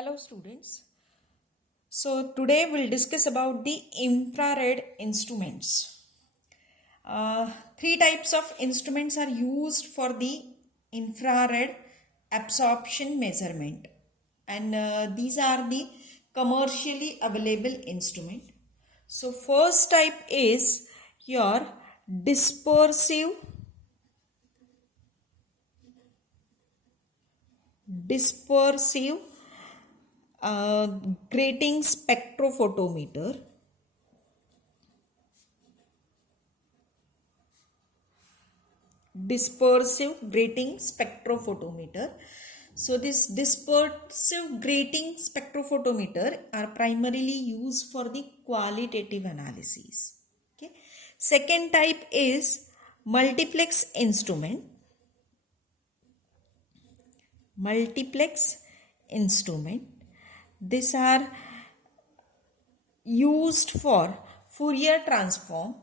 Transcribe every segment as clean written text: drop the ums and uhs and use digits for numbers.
Hello students. So today we'll discuss about the infrared instruments. Three types of instruments are used for the infrared absorption measurement, and these are the commercially available instrument. So first type is your dispersive uh, grating spectrophotometer. Dispersive grating spectrophotometer. So this dispersive grating spectrophotometer are primarily used for the qualitative analysis. Okay. Second type is multiplex instrument. Multiplex instrument. These are used for Fourier transform,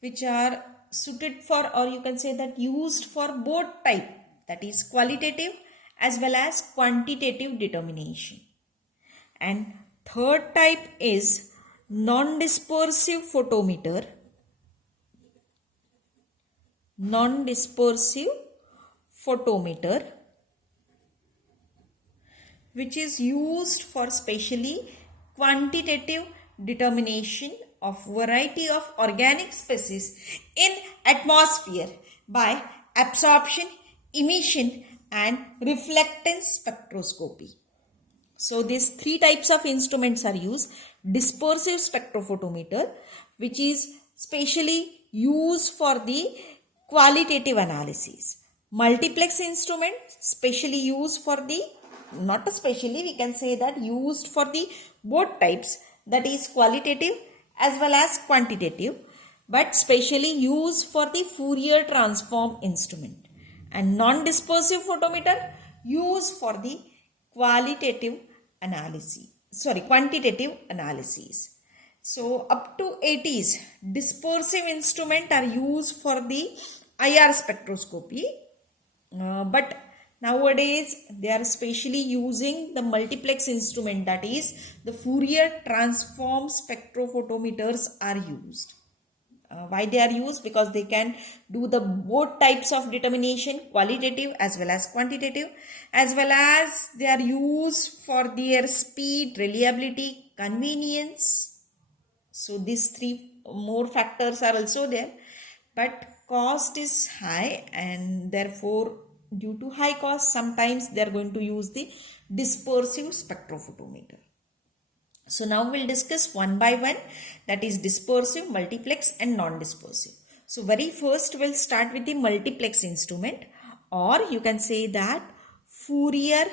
which are suited for, or you can say that used for both type, that is qualitative as well as quantitative determination. And third type is non-dispersive photometer. Non-dispersive photometer, which is used for specially quantitative determination of variety of organic species in atmosphere by absorption, emission and reflectance spectroscopy. So these three types of instruments are used. Dispersive spectrophotometer, which is specially used for the qualitative analysis. Multiplex instrument, specially used for the, not especially, we can say that used for the both types, that is qualitative as well as quantitative, but specially used for the Fourier transform instrument. And non-dispersive photometer used for the quantitative analysis. So up to 80s, dispersive instrument are used for the IR spectroscopy, but nowadays they are specially using the multiplex instrument, that is the Fourier transform spectrophotometers are used. Why they are used? Because they can do the both types of determination, qualitative as well as quantitative, as well as they are used for their speed, reliability, convenience. So these three more factors are also there, but cost is high, and therefore due to high cost sometimes they are going to use the dispersive spectrophotometer. So now we'll discuss one by one, that is dispersive, multiplex and non-dispersive. So very first we'll start with the multiplex instrument, or you can say that Fourier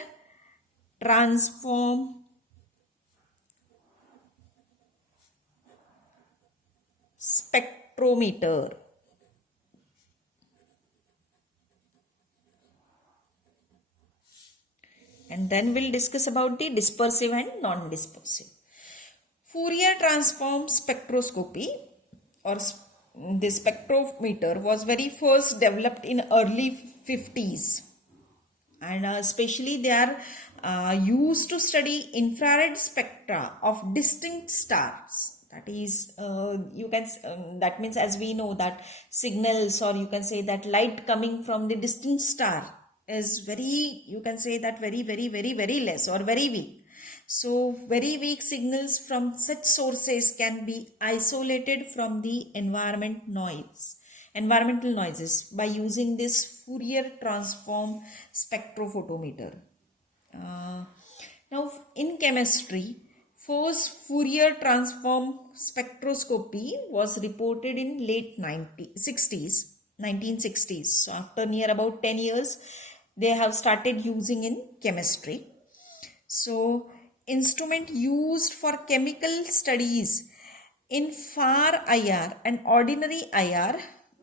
transform spectrometer. And then we'll discuss about the dispersive and non-dispersive. Fourier transform spectroscopy, or the spectrometer, was very first developed in early 50s, and especially they are used to study infrared spectra of distinct stars. That is, that means, as we know, that signals, or you can say that light coming from the distant star is very, you can say that very less or very weak. So very weak signals from such sources can be isolated from the environmental noises by using this Fourier transform spectrophotometer. Now in chemistry, first Fourier transform spectroscopy was reported in late 1960s. So after near about 10 years, they have started using in chemistry. So instrument used for chemical studies in far IR and ordinary IR,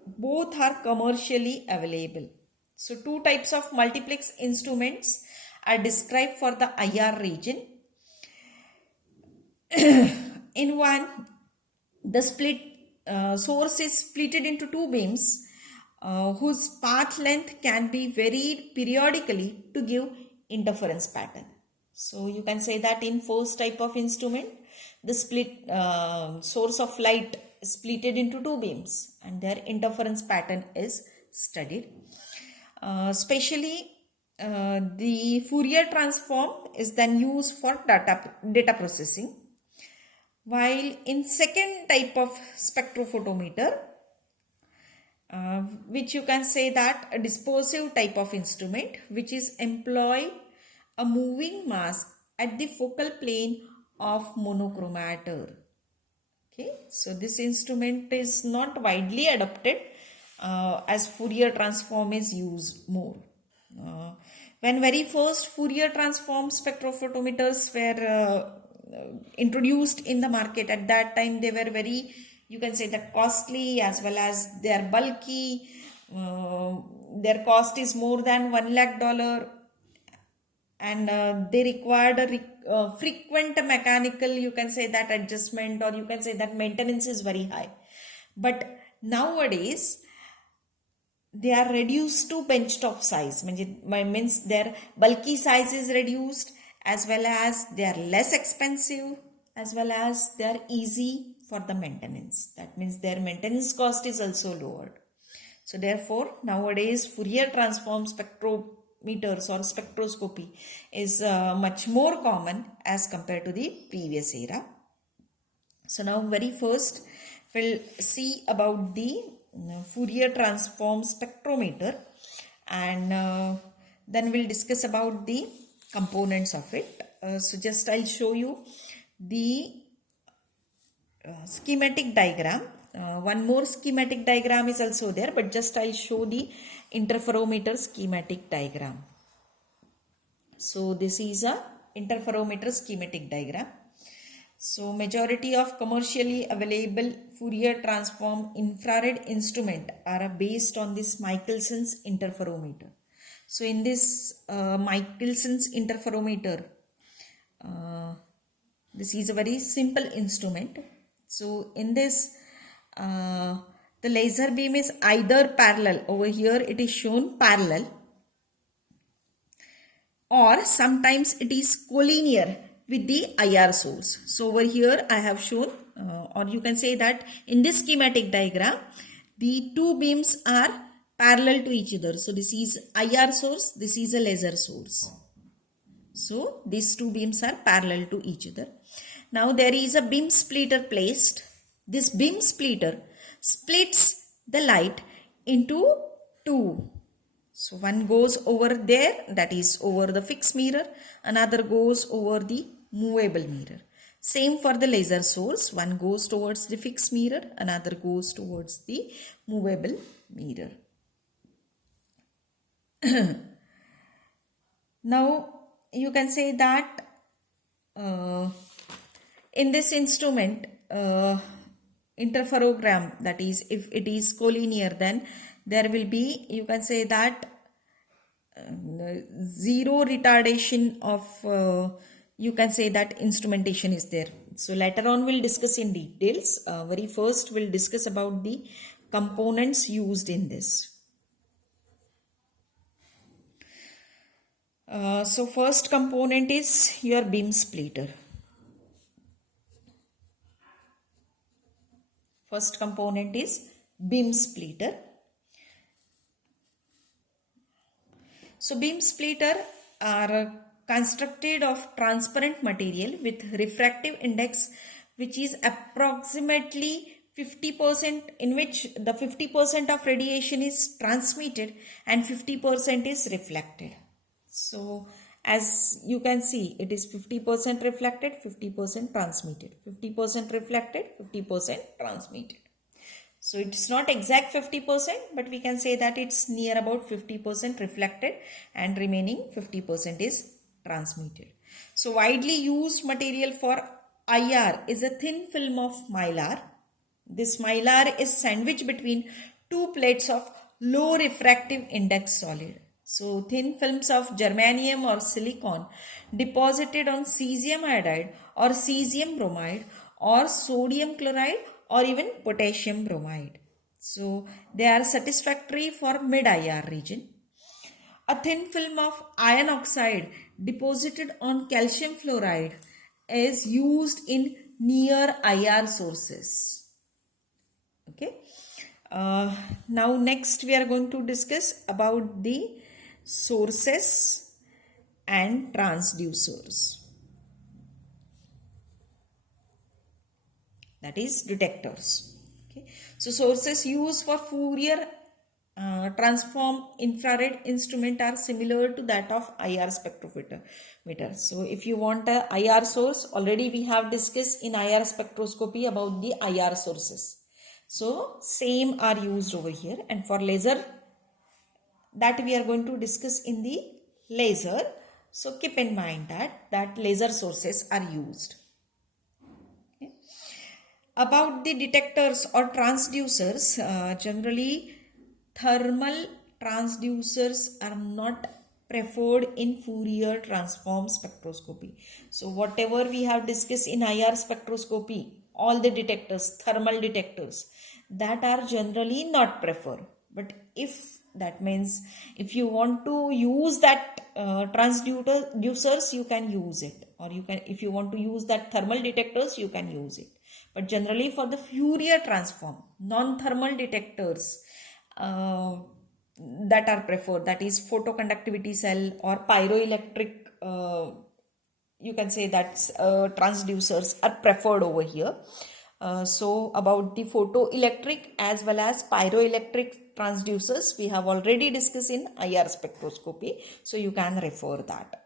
both are commercially available. So two types of multiplex instruments are described for the IR region. In one, the source is split into two beams whose path length can be varied periodically to give interference pattern. So you can say that in first type of instrument, the source of light is splitted into two beams and their interference pattern is studied. Especially the Fourier transform is then used for data processing. While in second type of spectrophotometer, which you can say that a dispersive type of instrument which is employ a moving mask at the focal plane of monochromator. Okay, so this instrument is not widely adopted as Fourier transform is used more. When very first Fourier transform spectrophotometers were introduced in the market, at that time they were very, you can say that costly, as well as they are bulky. Their cost is more than $1 lakh, and they required a frequent mechanical, you can say that adjustment, or you can say that maintenance is very high. But nowadays they are reduced to benchtop size, means their bulky size is reduced, as well as they are less expensive, as well as they are easy for the maintenance. That means their maintenance cost is also lowered. So therefore nowadays Fourier transform spectrometers or spectroscopy is much more common as compared to the previous era. So now very first we'll see about the Fourier transform spectrometer, and then we'll discuss about the components of it. So just I'll show you the schematic diagram. One more schematic diagram is also there, but just I'll show the interferometer schematic diagram. So this is a interferometer schematic diagram. So majority of commercially available Fourier transform infrared instrument are based on this Michelson's interferometer. So in this Michelson's interferometer, this is a very simple instrument. So in this the laser beam is either parallel, over here it is shown parallel, or sometimes it is collinear with the IR source. So over here I have shown, or you can say that in this schematic diagram, the two beams are parallel to each other. So this is IR source, this is a laser source. So these two beams are parallel to each other. Now there is a beam splitter placed. This beam splitter splits the light into two. So one goes over there, that is over the fixed mirror, another goes over the movable mirror. Same for the laser source, one goes towards the fixed mirror, another goes towards the movable mirror. Now you can say that in this instrument, interferogram, that is if it is collinear, then there will be, you can say that zero retardation of you can say that instrumentation is there. So later on we'll discuss in details. Very first we'll discuss about the components used in this. So first component is your beam splitter. First component is beam splitter. So beam splitter are constructed of transparent material with refractive index which is approximately 50%, in which the 50% of radiation is transmitted and 50% is reflected. So as you can see, it is 50% reflected, 50% transmitted, 50% reflected, 50% transmitted. So it's not exact 50%, but we can say that it's near about 50% reflected and remaining 50% is transmitted. So widely used material for IR is a thin film of mylar. This mylar is sandwiched between two plates of low refractive index solid. So thin films of germanium or silicon deposited on cesium iodide or cesium bromide or sodium chloride or even potassium bromide. So they are satisfactory for mid IR region. a thin film of iron oxide deposited on calcium fluoride is used in near IR sources. Okay. Now next we are going to discuss about the sources and transducers, that is detectors. Okay. So sources used for Fourier transform infrared instrument are similar to that of IR spectrometer. So if you want a IR source, already we have discussed in IR spectroscopy about the IR sources. So same are used over here, and for laser that we are going to discuss in the laser. So keep in mind that laser sources are used. Okay. About the detectors or transducers, generally thermal transducers are not preferred in Fourier transform spectroscopy. So whatever we have discussed in IR spectroscopy, all the detectors, thermal detectors, that are generally not preferred. But if that means if you want to use that transducers, you can use it, or you can, if you want to use that thermal detectors, you can use it. But generally for the Fourier transform, non-thermal detectors that are preferred, that is photoconductivity cell or pyroelectric, you can say that transducers are preferred over here. So about the photoelectric as well as pyroelectric transducers we have already discussed in IR spectroscopy, so you can refer that.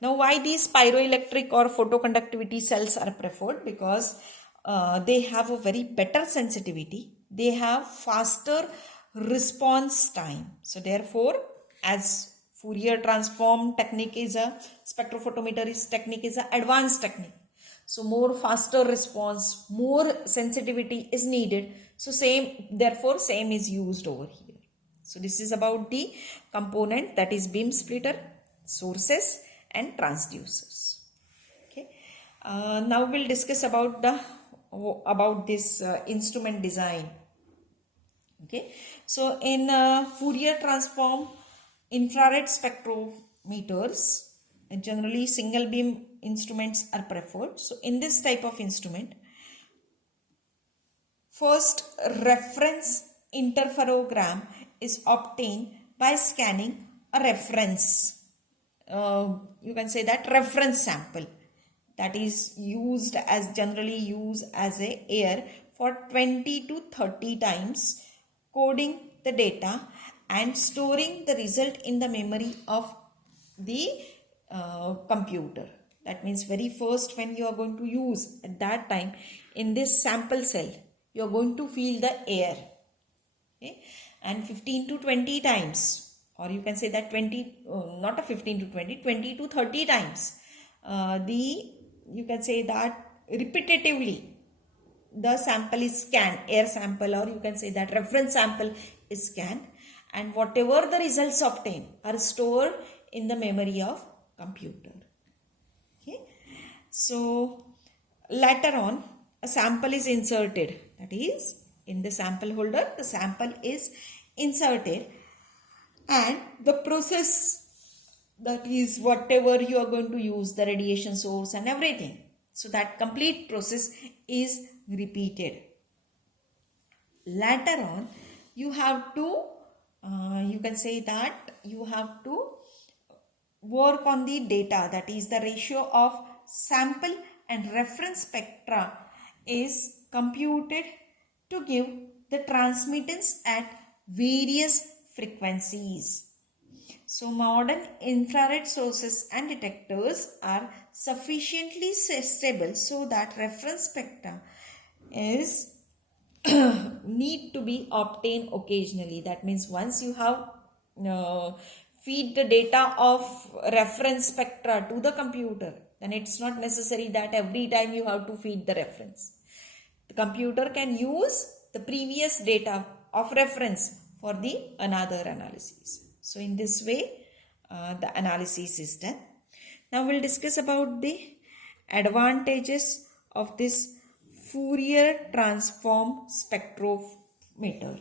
Now why these pyroelectric or photoconductivity cells are preferred? Because they have a very better sensitivity, they have faster response time. So therefore, as Fourier transform technique is a spectrophotometer technique is an advanced technique, so more faster response, more sensitivity is needed. So therefore same is used over here. So this is about the component, that is beam splitter, sources and transducers. Okay. Now we'll discuss about this instrument design. Okay. So in Fourier transform infrared spectrometers, generally single beam instruments are preferred. So in this type of instrument, first reference interferogram is obtained by scanning a reference. You can say that reference sample, that is used as generally used as a air for 20 to 30 times, coding the data and storing the result in the memory of the computer. That means very first when you are going to use, at that time in this sample cell you are going to feel the air. Okay. And 15 to 20 times, or you can say that 20, not a 15 to 20 to 30 times, you can say that repetitively the sample is scanned, air sample, or you can say that reference sample is scanned, and whatever the results obtained are stored in the memory of computer. Okay. So later on a sample is inserted, that is in the sample holder the sample is inserted, and the process, that is whatever you are going to use, the radiation source and everything, so that complete process is repeated. Later on you have to you can say that you have to work on the data, that is the ratio of sample and reference spectra is computed to give the transmittance at various frequencies. So modern infrared sources and detectors are sufficiently stable so that reference spectra is need to be obtained occasionally. That means once you have feed the data of reference spectra to the computer, then it's not necessary that every time you have to feed the reference. The computer can use the previous data of reference for the another analysis. So in this way the analysis is done. Now we'll discuss about the advantages of this Fourier transform spectrometer.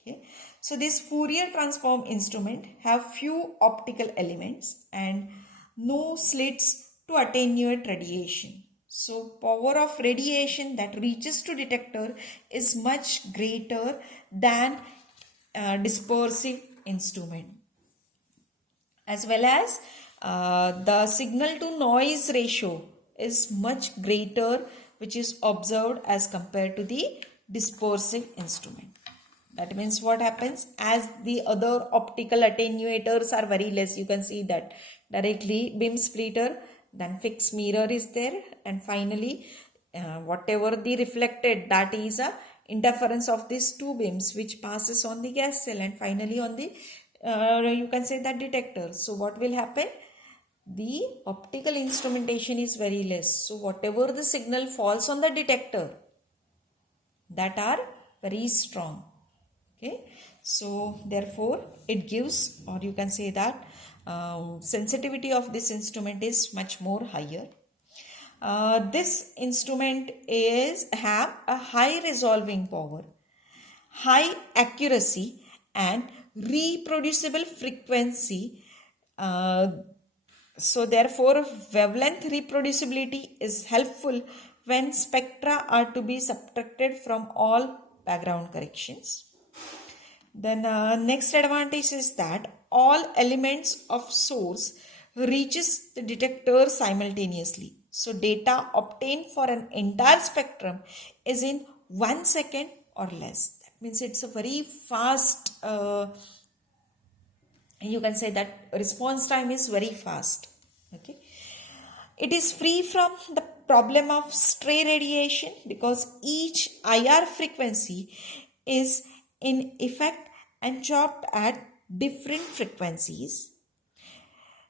Okay. So this Fourier transform instrument have few optical elements and no slits to attenuate radiation. So power of radiation that reaches to detector is much greater than dispersive instrument, as well as the signal to noise ratio is much greater, which is observed as compared to the dispersive instrument. That means what happens, as the other optical attenuators are very less, you can see that directly beam splitter, then fixed mirror is there, and finally whatever the reflected, that is a interference of these two beams which passes on the gas cell and finally on the you can say that detector. So what will happen? The optical instrumentation is very less. So whatever the signal falls on the detector, that are very strong. Okay, so therefore it gives, or you can say that sensitivity of this instrument is much more higher. This instrument have a high resolving power, high accuracy and reproducible frequency. So therefore wavelength reproducibility is helpful when spectra are to be subtracted from all background corrections. Then next advantage is that all elements of source reaches the detector simultaneously. So data obtained for an entire spectrum is in 1 second or less. That means it's a very fast, you can say that response time is very fast. Okay. It is free from the problem of stray radiation because each IR frequency is in effect and chopped at different frequencies.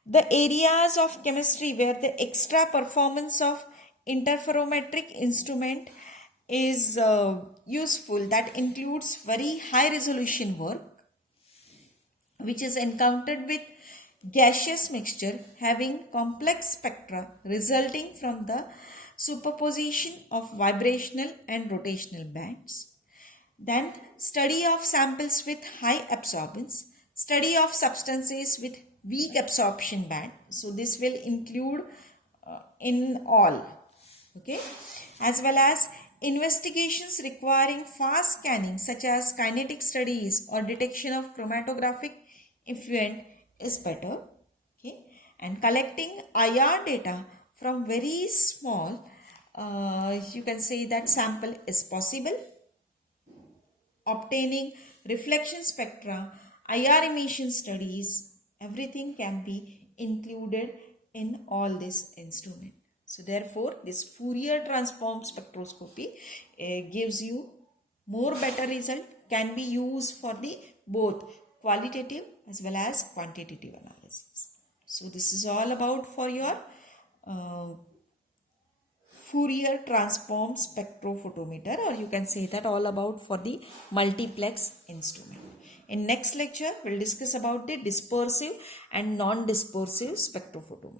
The areas of chemistry where the extra performance of interferometric instrument is useful, that includes very high resolution work which is encountered with gaseous mixture having complex spectra resulting from the superposition of vibrational and rotational bands. Then study of samples with high absorbance, study of substances with weak absorption band. So this will include in all, okay, as well as investigations requiring fast scanning such as kinetic studies or detection of chromatographic effluent is better. Okay, and collecting IR data from very small, you can say that sample is possible. Obtaining reflection spectra, IR emission studies, everything can be included in all this instrument. So therefore, this Fourier transform spectroscopy gives you more better result, can be used for the both qualitative as well as quantitative analysis. So this is all about for your Fourier transform spectrophotometer, or you can say that all about for the multiplex instrument. In next lecture, we'll discuss about the dispersive and non-dispersive spectrophotometer.